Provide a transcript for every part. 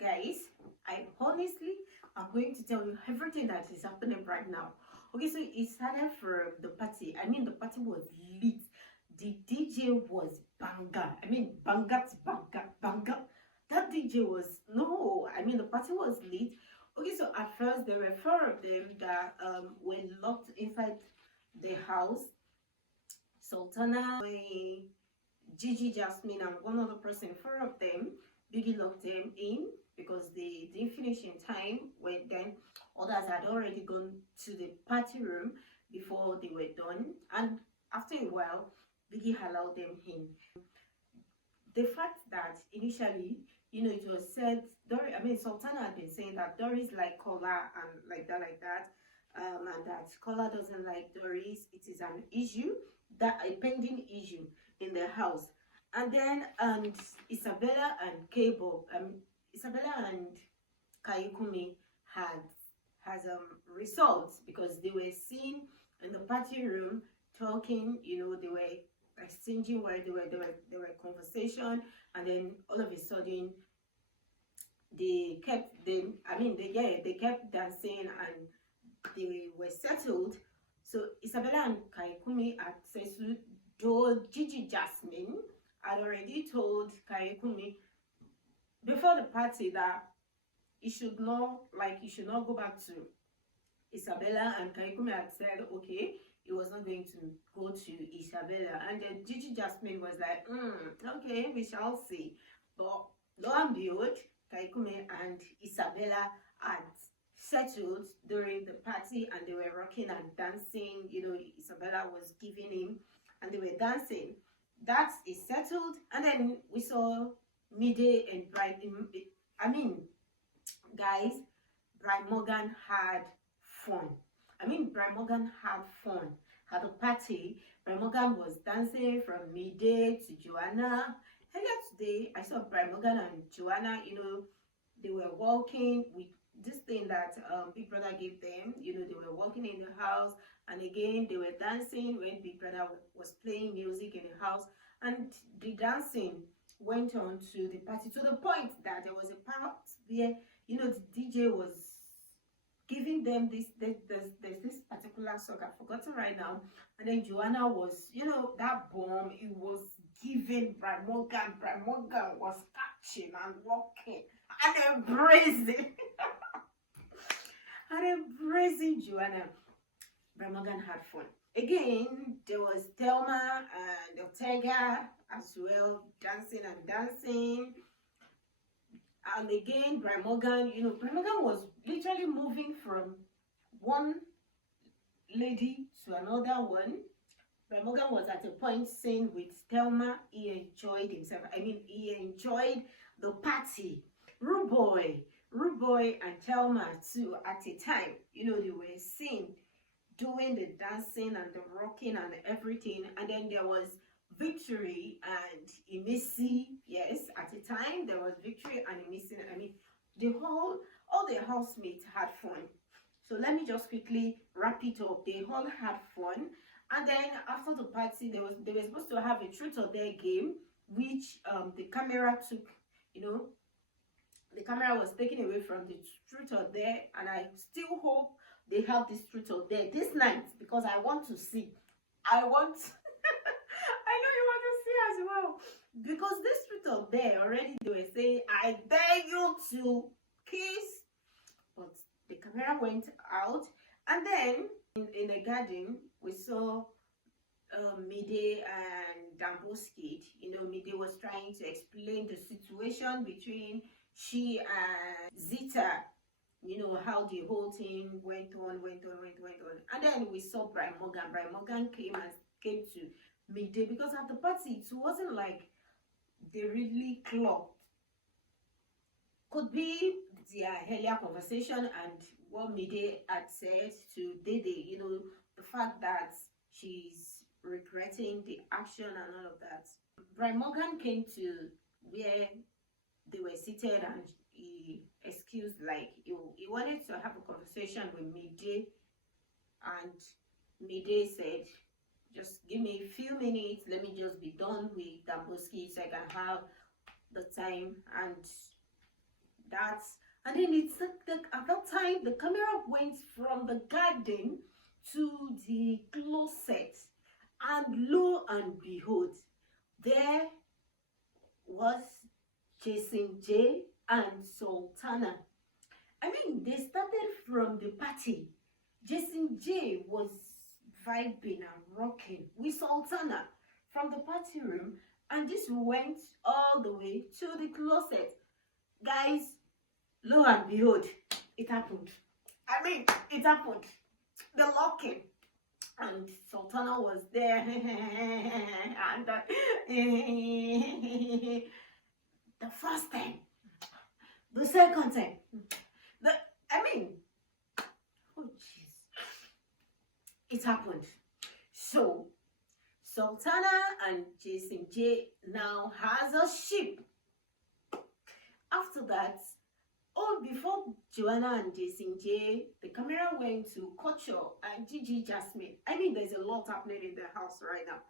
guys, I'm going to tell you everything that is happening right now. Okay, so it started from the party. I mean, the party was lit. The DJ was banger. I mean, banger, banger, banger. That DJ was no. I mean, the party was lit. Okay, so at first there were four of them that were locked inside the house. Sultana, Gigi, Jasmine, and one other person. Four of them. Biggie locked them in because they didn't finish in time. When then others had already gone to the party room before they were done, and after a while, Biggie allowed them in. The fact that initially, it was said, Sultana had been saying that Doris like Kola and like that, and that Kola doesn't like Doris. It is an issue, that a pending issue in the house. And then Isabella and Isabella and Kayikunmi has results because they were seen in the party room talking. They were exchanging where they were conversation, and then all of a sudden they kept dancing and they were settled. So Isabella and Kayikunmi had settled, though Gigi Jasmine had already told Kayikunmi before the party that he should not go back to Isabella, and Kayikunmi had said okay, he was not going to go to Isabella, and then Gigi Jasmine was like, okay, we shall see. But lo and behold, Kayikunmi and Isabella had settled during the party, and they were rocking and dancing. Isabella was giving him, and they were dancing. That is settled, and then we saw Mide and guys, Brian Morgan had fun. Brian Morgan had fun at the party. Brian Morgan was dancing from Mide to Joana. Earlier today, I saw Brian Morgan and Joana. They were walking with this thing that Big Brother gave them. They were walking in the house, and again they were dancing when Big Brother was playing music in the house, and the dancing went on to the party, to the point that there was a part where the DJ was giving them there's this particular song, I've forgotten right now, and then Joanna was, that bomb, it was giving Brian Morgan was catching and walking and embracing and embracing Joanna. Brian Morgan had fun. Again, there was Thelma and Ortega as well, dancing and dancing. And again, Brian Morgan, Brian Morgan was literally moving from one lady to another one. Brian Morgan was at a point saying with Thelma, he enjoyed himself. He enjoyed the party. Rude Boy and Thelma too at a time. They were seen doing the dancing and the rocking and everything. And then there was Victory and Imisi. Yes, at the time there was Victory and Imisi. All the housemates had fun. So let me just quickly wrap it up. They all had fun, and then after the party, they were supposed to have a truth or dare game, which the camera took. The camera was taken away from the truth or dare, and I still hope they have this truth or dare this night because I want to see. I want. I know you want to see as well, because this truth or dare already they were saying, I dare you to kiss, but the camera went out, and then in the garden we saw Mide and Damboskid. Mide was trying to explain the situation between she and Zita, how the whole thing went on, and then we saw Brian Morgan came to Mide, because at the party it wasn't like they really clocked. Could be their earlier conversation and what Mide had said to Dede, the fact that she's regretting the action and all of that. Brian Morgan came to where they were seated, and he excused, he wanted to have a conversation with Mide, and Mide said, just give me a few minutes, let me just be done with Damboski so I can have the time. And That's and then it's like at that time the camera went from the garden to the closet, and lo and behold, there was Jason J and Sultana. I mean, they started from the party. Jason J was vibing and rocking with Sultana from the party room, and this went all the way to the closet. Guys, lo and behold, it happened. I mean, it happened. The locking. And Sultana was there. And the first time, the second time, the I mean, oh jeez, it happened. So Sultana and Jason J now has a ship. After that, oh, before Joana and Jason J, the camera went to Kocho and Gigi Jasmine. I mean, there's a lot happening in the house right now.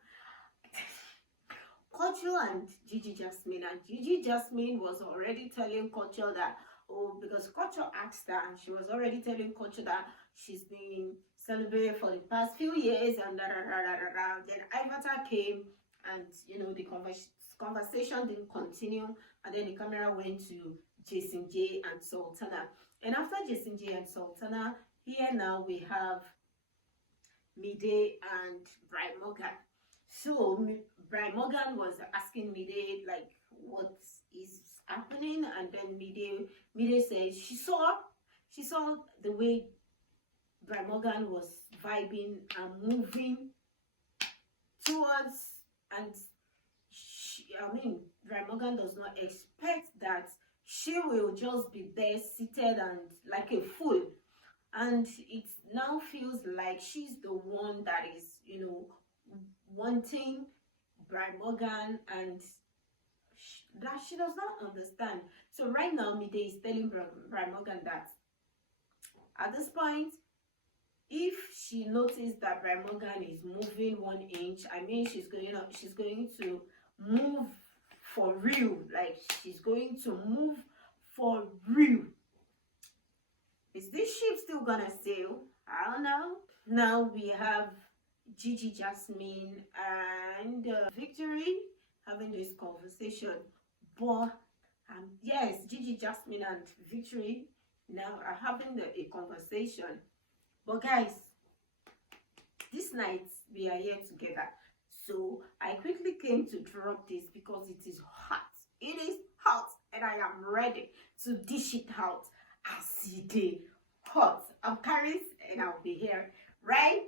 Kocho and Gigi Jasmine, and Gigi Jasmine was already telling Kocho that, oh, because Kocho asked her, and she was already telling Kocho that she's been celebrating for the past few years, and da da da da da da. Then Ivata came, and the conversation didn't continue, and then the camera went to Jason J and Sultana. And after Jason J and Sultana, here now we have Mide and Brian Morgan. So Brian Morgan was asking Mide like what is happening, and then Mide said she saw the way Brian Morgan was vibing and moving towards, and Brian Morgan does not expect that she will just be there seated and like a fool, and it now feels like she's the one that is wanting Brian Morgan, and that she does not understand. So right now Mide is telling Brian Morgan that at this point, if she noticed that Brian Morgan is moving 1 inch, I mean she's going to move for real. Like she's going to move for real. Is this ship still gonna sail? I don't know. Now we have Gigi Jasmine and Victory having this conversation, but yes, Gigi Jasmine and Victory now are having a conversation. But guys, this night we are here together, so I quickly came to drop this because it is hot. It is hot, and I am ready to dish it out as it is hot. I'm Paris, and I'll be here right